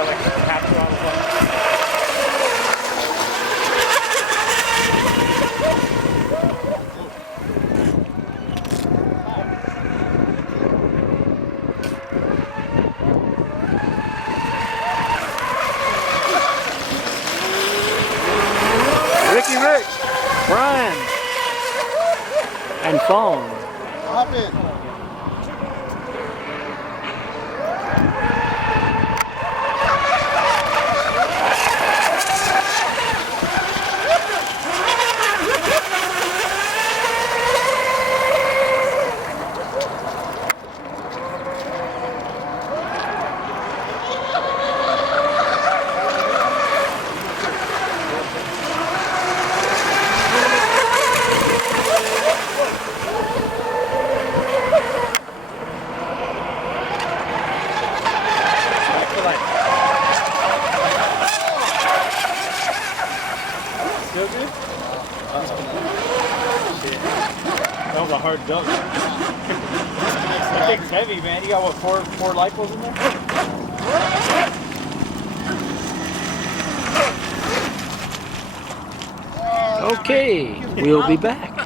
got like a half throttle button. Ricky Rich, Brian, and Phone. Hop in. Still good? That was a hard dump. That thing's heavy, man. You got what, four lipos in there? Okay, we'll be back.